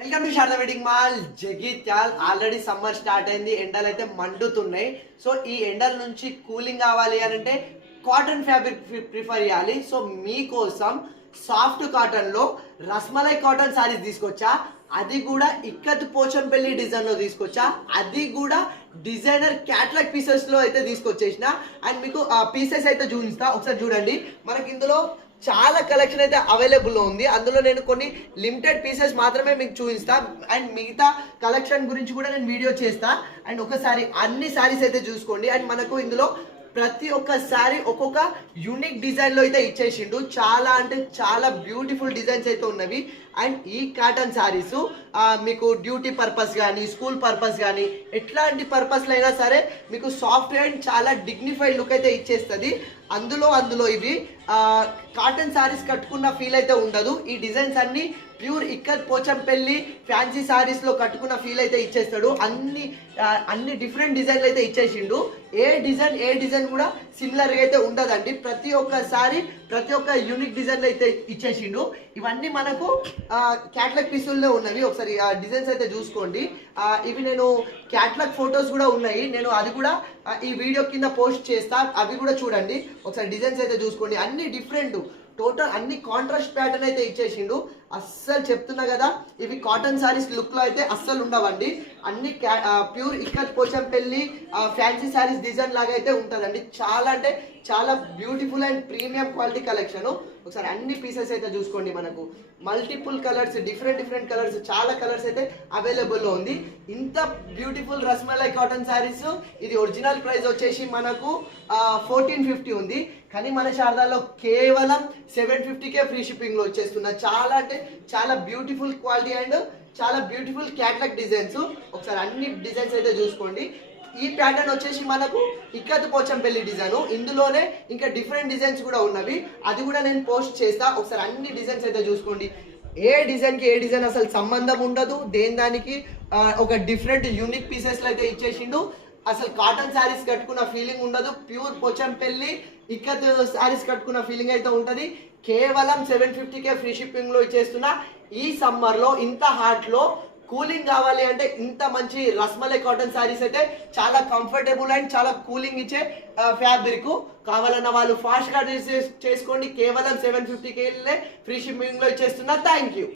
Welcome to Sharada wedding mall Jagtial. Already summer start అయింది, ఎండలు అయితే మండుతున్నాయి. సో ఈ ఎండల నుంచి కూలింగ్ కావాలి అని అంటే కాటన్ ఫ్యాబ్రిక్ ప్రిఫర్ చేయాలి. సో మీకోసం సాఫ్ట్ కాటన్ లో రస్మలై కాటన్ సారీస్ తీసుకొచ్చా. అది కూడా ఇక్కత్ పోచంపల్లి డిజైన్ లో తీసుకొచ్చా. అది కూడా డిజైనర్ క్యాటలాగ్ పీసెస్ లో అయితే తీసుకొచ్చేసిన. అండ్ మీకు ఆ పీసెస్ అయితే చూపిస్తా, ఒకసారి చూడండి. మనకి ఇందులో చాలా కలెక్షన్ అయితే అవైలబుల్లో ఉంది. అందులో నేను కొన్ని లిమిటెడ్ పీసెస్ మాత్రమే మీకు చూపిస్తా. అండ్ మిగతా కలెక్షన్ గురించి కూడా నేను వీడియో చేస్తా. అండ్ ఒకసారి అన్ని శారీస్ అయితే చూసుకోండి. అండ్ మనకు ఇందులో ప్రతి ఒక్క శారీ ఒక్కొక్క యూనిక్ డిజైన్ లో అయితే ఇచ్చేసిండు. చాలా అంటే చాలా బ్యూటిఫుల్ డిజైన్స్ అయితే ఉన్నవి. అండ్ ఈ కాటన్ శారీస్ మీకు డ్యూటీ పర్పస్ కానీ స్కూల్ పర్పస్ కానీ ఎట్లాంటి పర్పస్లో అయినా సరే మీకు సాఫ్ట్ అండ్ చాలా డిగ్నిఫైడ్ లుక్ అయితే ఇచ్చేస్తుంది. అందులో ఇవి కాటన్ శారీస్ కట్టుకున్న ఫీల్ అయితే ఉండదు. ఈ డిజైన్స్ అన్ని ప్యూర్ ఇక్కత్ పోచంపల్లి ఫ్యాన్సీ శారీస్ లో కట్టుకున్న ఫీల్ అయితే ఇచ్చేస్తాడు. అన్ని డిఫరెంట్ డిజైన్లు అయితే ఇచ్చేసిండు. ఏ డిజైన్ కూడా సిమిలర్ గా అయితే ఉండదండి. ప్రతి ఒక్క శారీ ప్రతి ఒక్క యూనిక్ డిజైన్లు అయితే ఇచ్చేసిండు. ఇవన్నీ మనకు క్యాటలాగ్ పీసుల్లో ఉన్నవి. ఒకసారి ఆ డిజైన్స్ అయితే చూసుకోండి. ఇవి నేను క్యాటలాగ్ ఫొటోస్ కూడా ఉన్నాయి, నేను అది కూడా ఈ వీడియో కింద పోస్ట్ చేస్తా, అవి కూడా చూడండి. ఒకసారి డిజైన్స్ అయితే చూసుకోండి. అన్ని డిఫరెంట్ టోటల్ అన్ని కాంట్రాస్ట్ ప్యాటర్న్ అయితే ఇచ్చేసిండు. అస్సలు చెప్తున్నా కదా, ఇవి కాటన్ సారీస్ లుక్ లో అయితే అస్సలు ఉండవండి. అన్ని pure ikat Pochampally fancy sarees design లాగా అయితే ఉంటుందండి. చాలా అంటే చాలా beautiful and premium quality collection. ఒకసారి అన్ని పీసెస్ అయితే చూసుకోండి. మనకు మల్టిపుల్ కలర్స్, డిఫరెంట్ కలర్స్, చాలా కలర్స్ అయితే అవైలబుల్లో ఉంది. ఇంత బ్యూటిఫుల్ రస్మలై కాటన్ శారీస్ ఇది ఒరిజినల్ ప్రైస్ వచ్చేసి మనకు 1450 ఉంది. కానీ మన శారదాలో కేవలం 750కే ఫ్రీ షిప్పింగ్ లో వచ్చేస్తున్నా. చాలా అంటే చాలా బ్యూటిఫుల్ క్వాలిటీ అండ్ చాలా బ్యూటిఫుల్ క్యాటలాగ్ డిజైన్స్. ఒకసారి అన్ని డిజైన్స్ అయితే చూసుకోండి. ఈ ప్యాటర్న్ వచ్చేసి మనకు ఇక్కత్ పోచంపల్లి డిజైన్. ఇందులోనే ఇంకా డిఫరెంట్ డిజైన్స్ కూడా ఉన్నవి, అది కూడా నేను పోస్ట్ చేస్తా. ఒకసారి అన్ని డిజైన్స్ అయితే చూసుకోండి. ఏ డిజైన్ కి ఏ డిజైన్ అసలు సంబంధం ఉండదు. దానికి ఒక డిఫరెంట్ యూనిక్ పీసెస్ లో అయితే ఇచ్చేసిండు. అసలు కాటన్ శారీస్ కట్టుకున్న ఫీలింగ్ ఉండదు. ప్యూర్ పోచంపల్లి ఇక్కత్ శారీస్ కట్టుకున్న ఫీలింగ్ అయితే ఉంటది. కేవలం 750కే ఫ్రీ షిప్పింగ్ లో ఇచ్చేస్తున్నా. ఈ సమ్మర్ లో ఇంత హాట్ లో కూలింగ్ కావాలి అంటే ఇంత మంచి రస్మలై కాటన్ శారీస్ అయితే చాలా కంఫర్టబుల్ అండ్ చాలా కూలింగ్ ఇచ్చే ఫ్యాబ్రిక్. కావాలన్న వాళ్ళు ఫాస్ట్ గా చేసుకోండి. కేవలం 750కే ఫ్రీ షిప్పింగ్ లో ఇచ్చేస్తున్నా. Thank you.